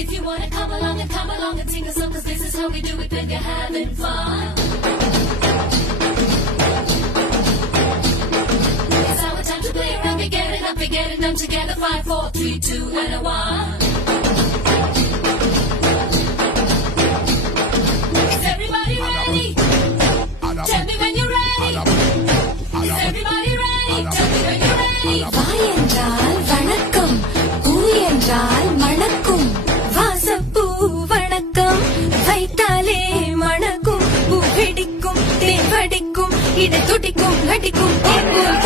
If you wanna come along and sing a song, 'cause this is how we do it when you're having fun. It's our time to play around, we get it up, we get it done together. 5, 4, 3, 2, and a 1. Is everybody ready? Tell me when you're ready. Is everybody ready? Tell me when you're ready. வாய் என்றால் வணக்கம், பூ என்றால் மணக்கும், வாசப்பூ வணக்கம் வைத்தாலே மணக்கும், பூ வெடிக்கும், தேன் வடிக்கும், இடை துடிக்கும், நடிக்கும், தேன் போல்